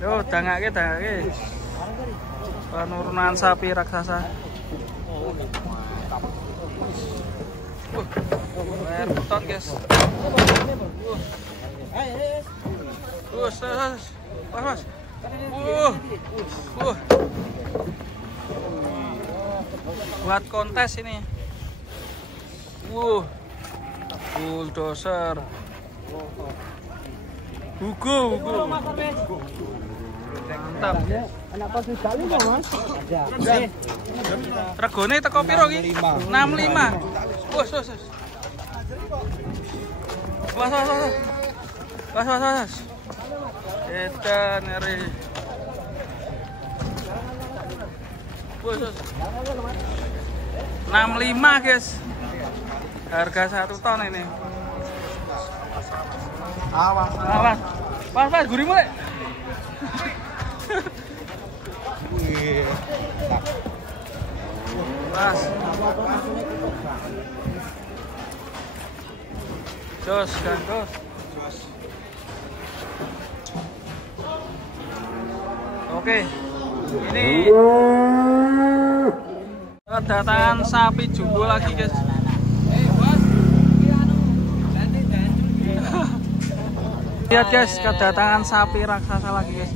Yo, dangake. Penurunan sapi raksasa. Air betot, guys. Pas. Buat kontes ini. Bulldozer. Hugo. Mantap. Anak pagi kali kok, Mas? Ada. Regone teko piro iki? 65. Wes. Was. Edan ngeri. Wes. 65, guys. Harga 1 ton ini. Awas. Pas gurih mulai. Pas. Jos. Oke. Ini kedatangan sapi jumbo lagi, guys. Lihat, guys, kedatangan sapi raksasa lagi, guys.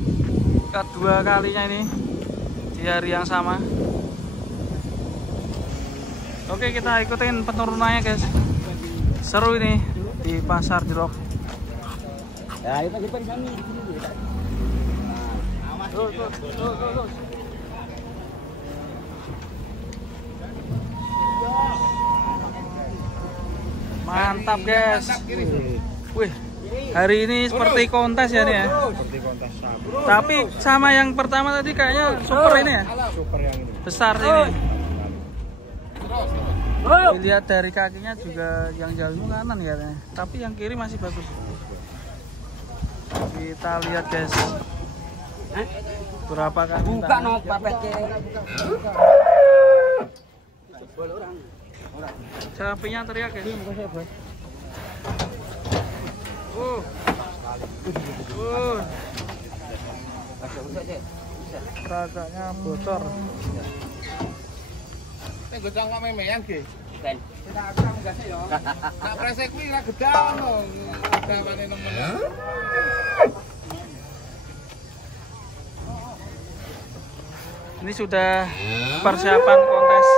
Kedua kalinya ini di hari yang sama. Oke, kita ikutin penurunannya, guys. Seru ini di pasar Jeruk. Ya, kita di sini. Tuh. Mantap, guys. Wih, hari ini seperti kontes ya nih ya. Seperti kontes sapi. Tapi sama yang pertama tadi kayaknya super ini ya. Super yang ini. Besar ini. Dilihat dari kakinya juga yang jalur kanan ya. Tapi yang kiri masih bagus. Kita lihat, guys. Berapa kali? Buka no papet ke. Sapinya teriak, guys. Raganya bocor. Gue cangkok memean ge. Ben. Nak presek kuwi ra gedang no. Gawane nemen. Ini sudah persiapan kontes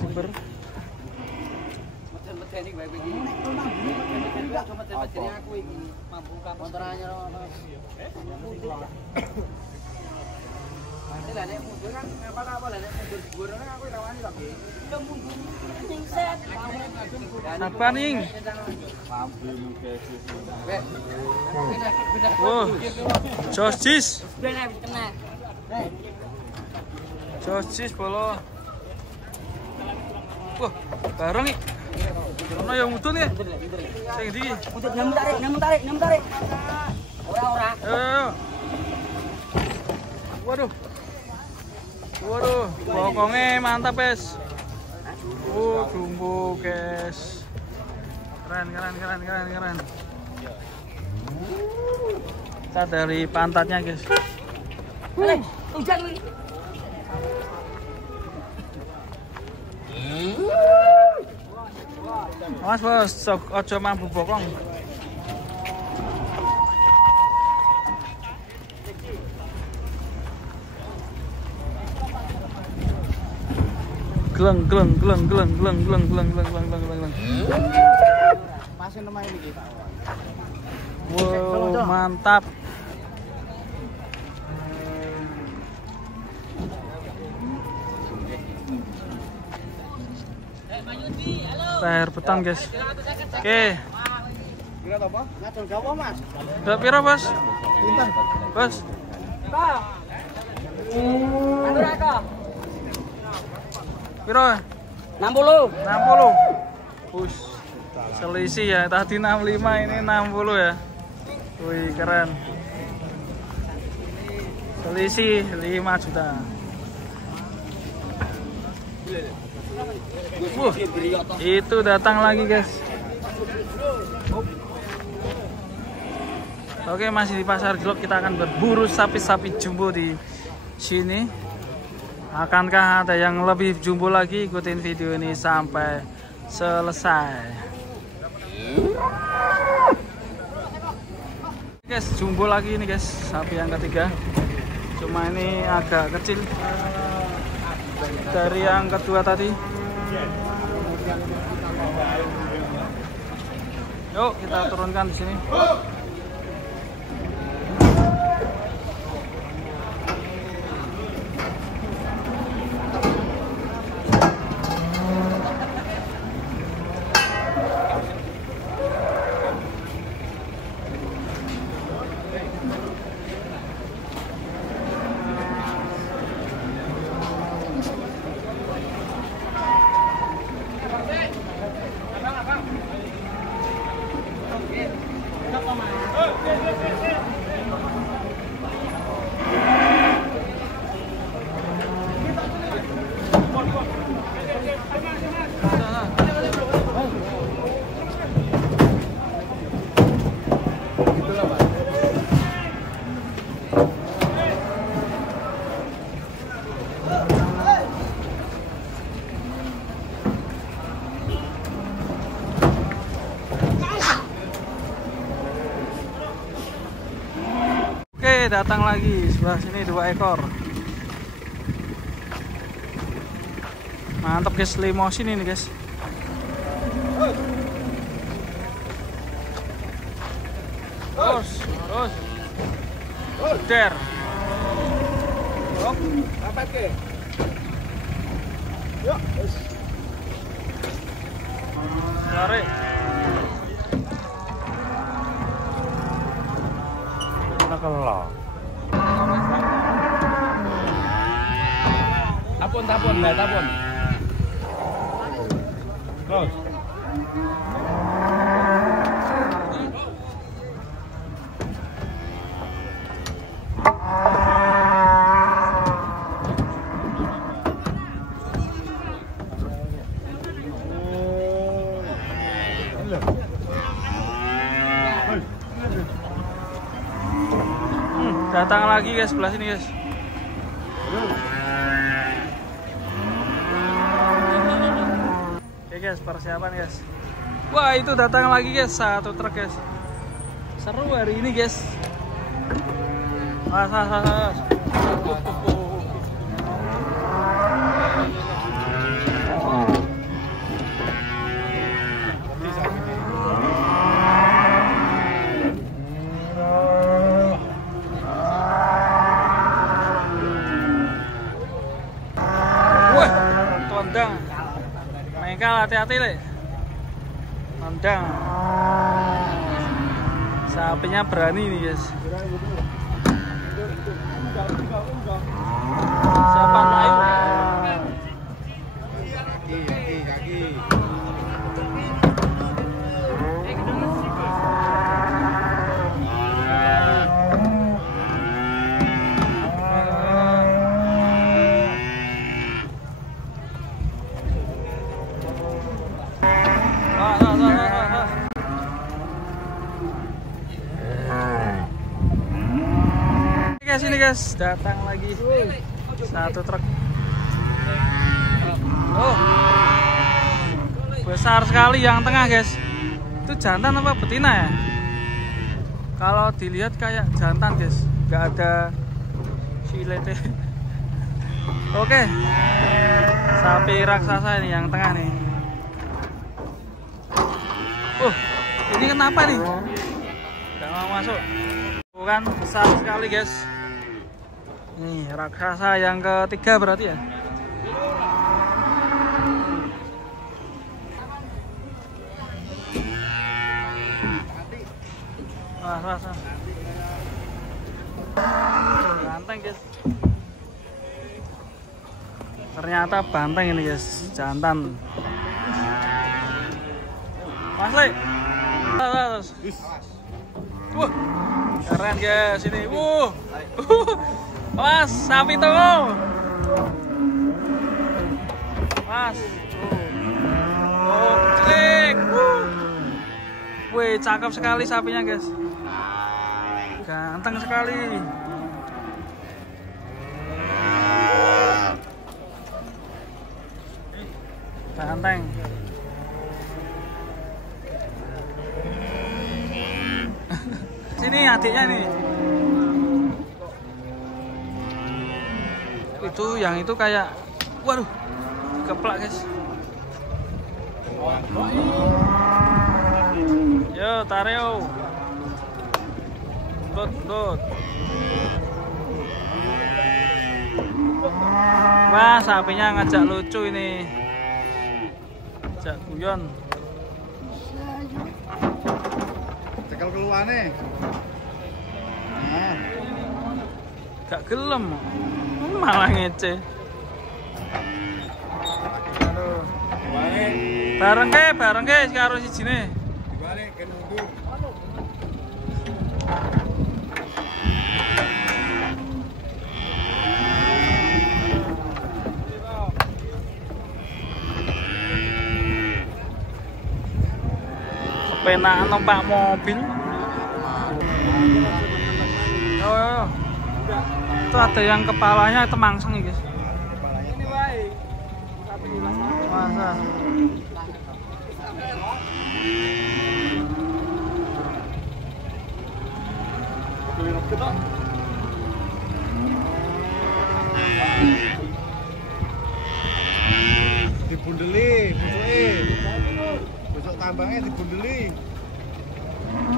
Jember. Apa nih? Wow, sosis. Sosis bolo. Wah, bareng nih. Ono yang mudun ya. Sing ndi? Untuk nemu tarik. Ora. Ayo. Waduh, bokongnya mantap, guys. Jumbo, guys. Keren. Kita dari pantatnya, guys. Hujan nih. Awas, bos, ojo mampu bokong. Gleng. Pasin nama ini kita. Wow, mantap. Air beton, guys. Oke. Kira apa? Ngacung gawa, Mas. Udah piro, bos? Pinten? Bos. Pak. Berapa? Piro? 60. Push. Selisih ya, tadi 65 ini 60 ya. Wih, keren. Selisih 5 juta. Itu datang lagi, guys. Oke, masih di pasar gelok, kita akan berburu sapi-sapi jumbo di sini. Akankah ada yang lebih jumbo lagi? Ikutin video ini sampai selesai. Guys, jumbo lagi ini guys, sapi yang ketiga. Cuma ini agak kecil dari yang kedua tadi. Yuk kita turunkan di sini. Datang lagi sebelah sini 2 ekor. Mantap guys, limosin ini guys. Terus der. Apa ke? Yuk. Lari. Nakallah. Tapon, Mbak, tapon. Terus. Datang lagi guys, sebelah sini guys. Oke guys, persiapan guys. Wah, itu datang lagi guys, 1 truk guys. Seru hari ini guys. Mas. Wah, tondang. Mengkal, hati-hati le. Tondang. Sapinya berani nih guys. Siapa lain? Kaki. Sini guys, datang lagi 1 truk. Oh, besar sekali yang tengah guys. Itu jantan apa betina ya? Kalau dilihat kayak jantan guys, nggak ada silete. Oke, sapi raksasa ini yang tengah nih. Ini kenapa nih? Nggak mau masuk. Bukan, besar sekali guys. Nih, raksasa yang ketiga berarti ya. Wah, rasa. Banteng guys. Ternyata banteng ini guys, jantan. Mas Le. Terus. Wah, keren guys ini. Mas, sapi tunggu. Mas. Klik. Wih, cakep sekali sapinya guys. Ganteng sekali. Ganteng. Sini adiknya nih. Itu yang itu kayak, waduh, keplak guys. Yo tareo. Dot. Wah, sapinya ngajak lucu ini. Ngajak guyon. Cekel keluarnya. Nah. Gak gelem. Malah ngece. Aduh. Bareng ke karo sijine. Dibalik ke mundur. Kepenaan numpak mobil. Oh. Itu ada yang kepalanya temangseng nih guys. Ini baik. Tapi hilang. Masa? Dibundeli, busuk tambangnya dibundeli.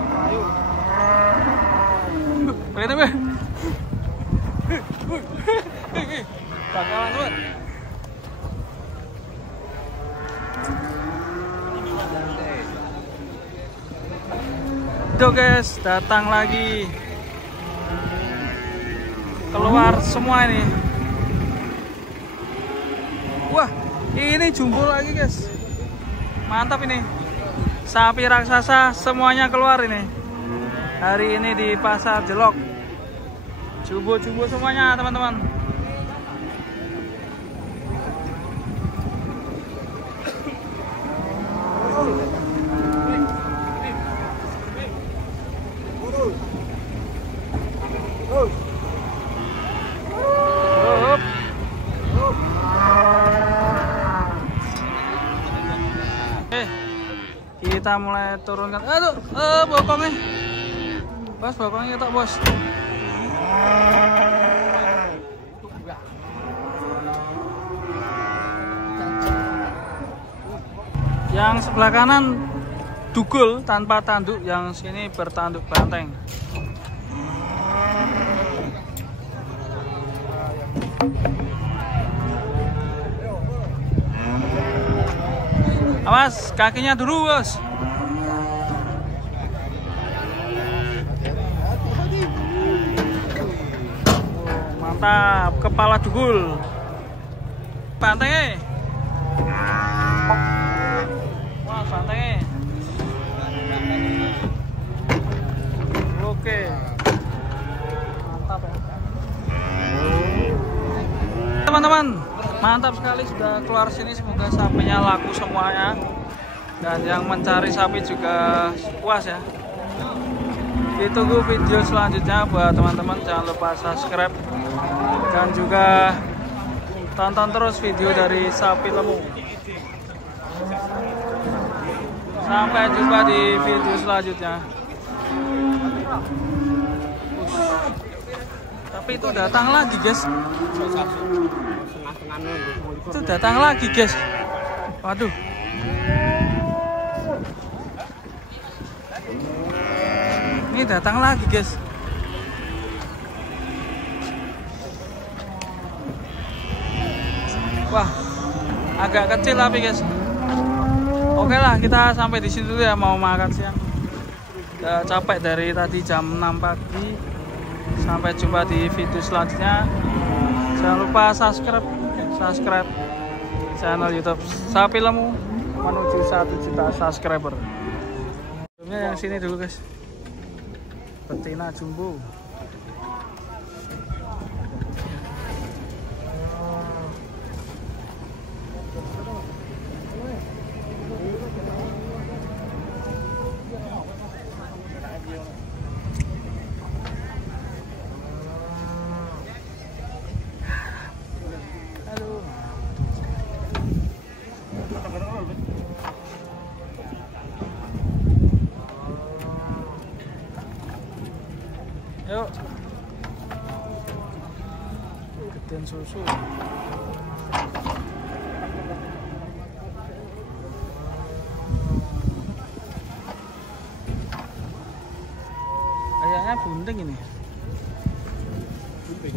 Ayo. Berita be. Bakalan tuh. Tuh guys, datang lagi. Keluar semua ini. Wah, ini jumbo lagi guys. Mantap ini. Sapi raksasa semuanya keluar ini. Hari ini di pasar Jelok. Jumbo-jumbo semuanya teman-teman. Kita mulai turunkan. Aduh, bokongnya. Bos, bokongnya tak bos. Yang sebelah kanan dugul tanpa tanduk, yang sini bertanduk banteng. Awas, kakinya dulu bos. Mantap, kepala dugul. Bantengnya. Wah, bantengnya. Oke. Mantap ya. Teman-teman, mantap sekali sudah keluar sini. Semoga sapinya laku semuanya. Dan yang mencari sapi juga puas ya. Ditunggu video selanjutnya buat teman-teman. Jangan lupa subscribe dan juga tonton terus video dari sapi lemu. Sampai jumpa di video selanjutnya. Tapi itu datang lagi guys. Itu datang lagi guys. Waduh. Ini datang lagi guys. Wah, agak kecil tapi guys. Oke lah, kita sampai di sini dulu ya, mau makan siang. Udah capek dari tadi jam 6 pagi. Sampai jumpa di video selanjutnya. Jangan lupa subscribe channel YouTube Sapi Lemu menuju 1 juta subscriber. Sebelumnya yang sini dulu guys. Betina jumbo. Yuk. Gedean susu. Kayaknya bunting ini. Bunting.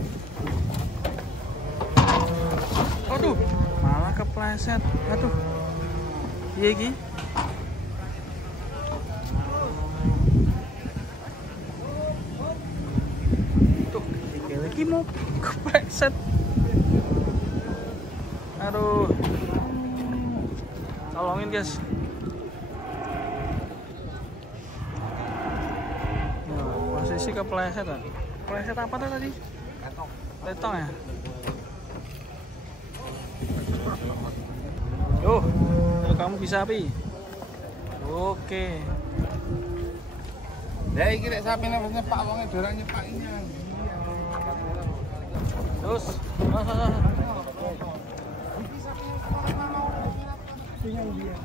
Aduh, malah kepleset. Aduh. Iya iki. Tuh, iki mau kepleset. Aduh. Tolongin, guys. Posisi kepleset, kan? Kepleset apa tuh tadi? Letong ya? Yo, kamu bisa api. Oke. Ya iki nek sapi nyepak wonge dorang nyepakinya. Terus, Dengan dia.